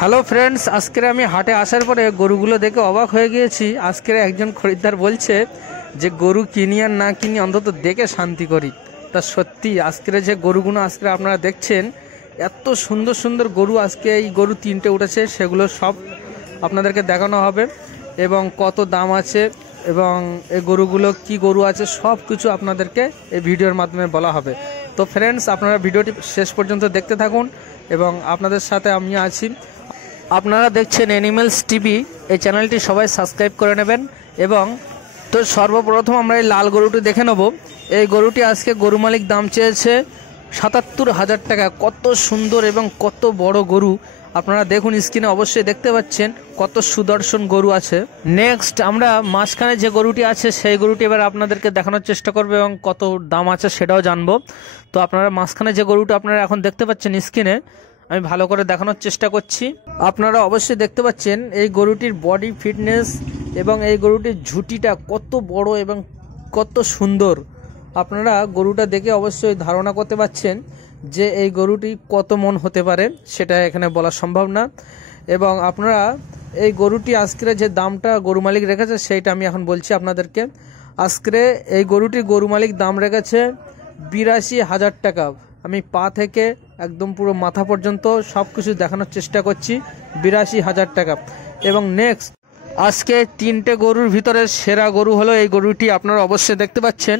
Hello friends, আজকে আমি হাটে আসার পরে গরুগুলো দেখে অবাক হয়ে গিয়েছি। আজকে একজন খরিদ্দার বলছে যে গরু কিনি আর না কিনি অন্তত দেখে শান্তি করি। তা সত্যি আজকের যে গরুগুলো আজকে আপনারা দেখছেন, এত সুন্দর সুন্দর গরু। আজকে এই গরু 3টে উঠেছে, সেগুলো সব আপনাদেরকে দেখানো হবে এবং কত দাম আছে এবং এই গরুগুলো কি গরু আছে সব কিছু আপনাদেরকে এই ভিডিওর মাধ্যমে বলা হবে। তো ফ্রেন্ডস, আপনারা ভিডিওটি শেষ পর্যন্ত দেখতে থাকুন এবং আপনাদের সাথে আমি আছি। আপনারা দেখছেন অ্যানিমেলস টিভি, এই চ্যানেলটি সবাই সাবস্ক্রাইব করে নেবেন। এবং তো সর্বপ্রথম আমরা এই লাল গরুটি দেখে নেব। এই গরুটি আজকে গরু মালিক দাম চেয়েছে ৭৭,০০০ টাকা। কত সুন্দর এবং কত বড় গরু আপনারা দেখুন, স্ক্রিনে অবশ্যই দেখতে পাচ্ছেন কত সুদর্শন গরু আছে। নেক্সট আমরা মাঝখানে যে গরুটি আছে সেই গরুটি এবার আপনাদেরকে দেখানোর চেষ্টা করবো এবং কত দাম আছে সেটাও জানবো। তো আপনারা মাঝখানে যে গরুটা আপনারা এখন দেখতে পাচ্ছেন স্ক্রিনে, আমি ভালো করে দেখানোর চেষ্টা করছি। আপনারা অবশ্যই দেখতে পাচ্ছেন এই গরুটির বডি ফিটনেস এবং এই গরুটির ঝুঁটিটা কত বড় এবং কত সুন্দর। আপনারা গরুটা দেখে অবশ্যই ধারণা করতে পারছেন যে এই গরুটি কত মন হতে পারে, সেটা এখানে বলা সম্ভব না। এবং আপনারা এই গরুটি আজকের যে দামটা গরু মালিক রেখেছে সেইটা আমি এখন বলছি আপনাদেরকে। আজকে এই গরুটির গরু মালিক দাম রেখেছে ৮২,০০০ টাকা। আমি পা থেকে একদম পুরো মাথা পর্যন্ত সব কিছু দেখানোর চেষ্টা করছি। ৮২,০০০ টাকা। এবং নেক্সট আজকে 3টে গরুর ভিতরে সেরা গরু হলো এই গরুটি। আপনারা অবশ্যই দেখতে পাচ্ছেন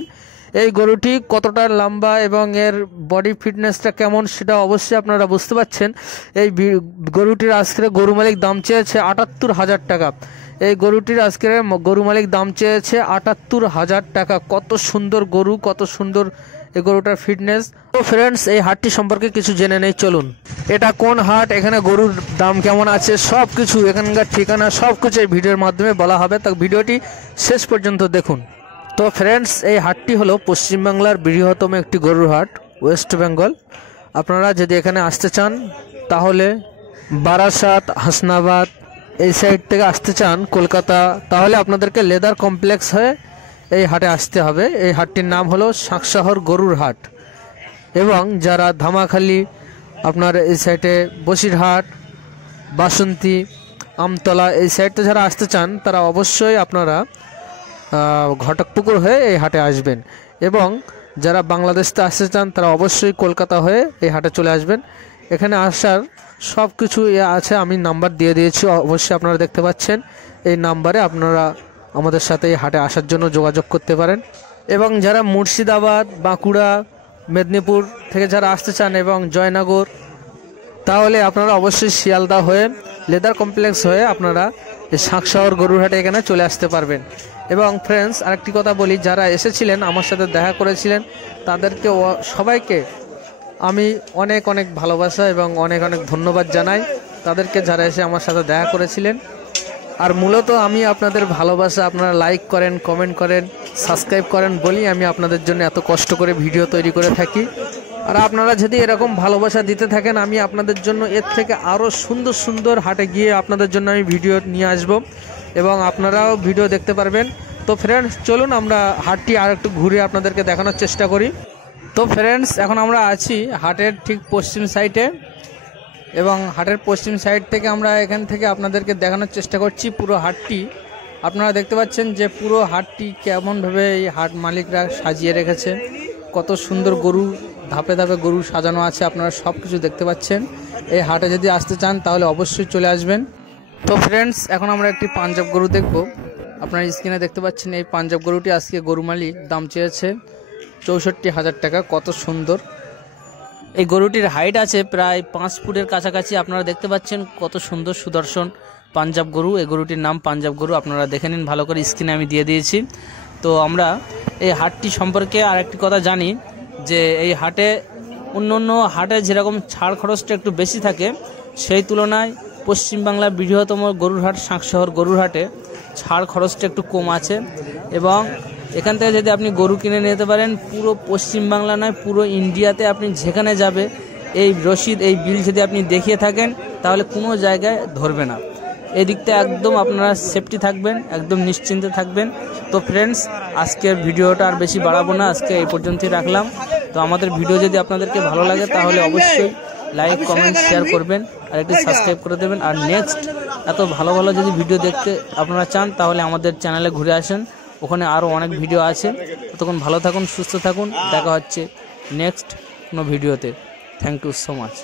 এই গরুটি কতটা লম্বা এবং এর বডি ফিটনেসটা কেমন সেটা অবশ্যই আপনারা বুঝতে পাচ্ছেন। এই গরুটির আজকের গরু মালিক দাম চেয়েছে ৭৮,০০০ টাকা। এই গরুটির আজকের গরু মালিক দাম চেয়েছে ৭৮,০০০ টাকা। কত সুন্দর গরু, কত সুন্দর এই গরুটার ফিটনেস। তো ফ্রেন্ডস, এই হাটটি সম্পর্কে কিছু জেনে নেই, চলুন। এটা কোন হাট, এখানে গরুর দাম কেমন আছে সব কিছু, এখানকার ঠিকানা সব কিছু এই ভিডিওর মাধ্যমে বলা হবে। তো ভিডিওটি শেষ পর্যন্ত দেখুন। তো ফ্রেন্ডস, এই হাটটি হলো পশ্চিমবাংলার বৃহত্তম একটি গরুর হাট, ওয়েস্ট বেঙ্গল। আপনারা যদি এখানে আসতে চান তাহলে বারাসাত, হাসনাবাদ এই সাইড থেকে আসতে চান কলকাতা, তাহলে আপনাদেরকে লেদার কমপ্লেক্স হয়ে এই হাটে আসতে হবে। এই হাটটির নাম হলো শাকশহর গরুর হাট। এবং যারা ধামাখালি, আপনার এই সাইডে বসিরহাট, বাসন্তী, আমতলা এই সাইডে যারা আসতে চান তারা অবশ্যই আপনারা ঘটকপুকুর হয়ে এই হাটে আসবেন। এবং যারা বাংলাদেশতে আসতে চান তারা অবশ্যই কলকাতা হয়ে এই হাটে চলে আসবেন। এখানে আসার সব কিছু আছে, আমি নাম্বার দিয়ে দিয়েছি, অবশ্যই আপনারা দেখতে পাচ্ছেন। এই নাম্বারে আপনারা আমাদের সাথে এই হাটে আসার জন্য যোগাযোগ করতে পারেন। এবং যারা মুর্শিদাবাদ, বাঁকুড়া, মেদিনীপুর থেকে যারা আসতে চান এবং জয়নগর, তাহলে আপনারা অবশ্যই শিয়ালদা হয়ে লেদার কমপ্লেক্স হয়ে আপনারা এই শাকশহর গরুর হাটে এখানে চলে আসতে পারবেন। এবং ফ্রেন্ডস, আরেকটি কথা বলি, যারা এসেছিলেন আমার সাথে দেখা করেছিলেন তাদেরকে সবাইকে আমি অনেক অনেক ভালোবাসা এবং অনেক অনেক ধন্যবাদ জানাই তাদেরকে, যারা এসে আমার সাথে দেখা করেছিলেন। আর মূলত আমি আপনাদের ভালোবাসা, আপনারা লাইক করেন, কমেন্ট করেন, সাবস্ক্রাইব করেন বলি আমি আপনাদের জন্য এত কষ্ট করে ভিডিও তৈরি করে থাকি। আর আপনারা যদি এরকম ভালোবাসা দিতে থাকেন, আমি আপনাদের জন্য এর থেকে আরও সুন্দর সুন্দর হাটে গিয়ে আপনাদের জন্য আমি ভিডিও নিয়ে আসব এবং আপনারাও ভিডিও দেখতে পারবেন। তো ফ্রেন্ডস, চলুন আমরা হাটটি আর একটু ঘুরে আপনাদেরকে দেখানোর চেষ্টা করি। তো ফ্রেন্ডস, এখন আমরা আছি হাটের ঠিক পশ্চিম সাইডে এবং হাটের পশ্চিম সাইড থেকে আমরা এখান থেকে আপনাদেরকে দেখানোর চেষ্টা করছি পুরো হাটটি। আপনারা দেখতে পাচ্ছেন যে পুরো হাটটি কেমনভাবে এই হাট মালিকরা সাজিয়ে রেখেছে। কত সুন্দর গরু, ধাপে ধাপে গরু সাজানো আছে, আপনারা সব কিছু দেখতে পাচ্ছেন। এই হাটে যদি আসতে চান তাহলে অবশ্যই চলে আসবেন। তো ফ্রেন্ডস, এখন আমরা একটি পাঞ্জাব গরু দেখব। আপনারা স্ক্রিনে দেখতে পাচ্ছেন এই পাঞ্জাব গরুটি আজকে গরু মালিক দাম চেয়েছে ৬৪,০০০ টাকা। কত সুন্দর এই গরুটির হাইট আছে প্রায় 5 ফুটের কাছাকাছি। আপনারা দেখতে পাচ্ছেন কত সুন্দর সুদর্শন পাঞ্জাব গরু। এই গরুটির নাম পাঞ্জাব গরু, আপনারা দেখে নিন ভালো করে, স্ক্রিনে আমি দিয়ে দিয়েছি। তো আমরা এই হাটটি সম্পর্কে আরেকটি কথা জানি যে এই হাটে অন্য হাটে যেরকম ছাড় খরচটা একটু বেশি থাকে, সেই তুলনায় পশ্চিমবাংলার বৃহত্তম গরুর হাট শাকশহর গরুর হাটে ছাড় খরচটা একটু কম আছে। এবং এখান থেকে যদি আপনি গরু কিনে নিতে পারেন, পুরো পশ্চিমবাংলা নয় পুরো ইন্ডিয়াতে আপনি যেখানে যাবে এই রসিদ, এই বিল যদি আপনি দেখিয়ে থাকেন তাহলে কোনো জায়গায় ধরবে না। এই দিকটা একদম আপনারা সেফটি থাকবেন, একদম নিশ্চিন্তে থাকবেন। তো ফ্রেন্ডস, আজকের ভিডিওটা আর বেশি বাড়াবো না, আজকে এই পর্যন্তই রাখলাম। তো আমাদের ভিডিও যদি আপনাদেরকে ভালো লাগে তাহলে অবশ্যই লাইক, কমেন্ট, শেয়ার করবেন। আর একটি সাবস্ক্রাইব করে দেবেন। আর নেক্সট এত ভালো ভালো যদি ভিডিও দেখতে আপনারা চান তাহলে আমাদের চ্যানেলে ঘুরে আসেন, ওখানে আরও অনেক ভিডিও আছে। ততক্ষণ ভালো থাকুন, সুস্থ থাকুন, দেখা হচ্ছে নেক্সট কোনো ভিডিওতে। Thank you so much.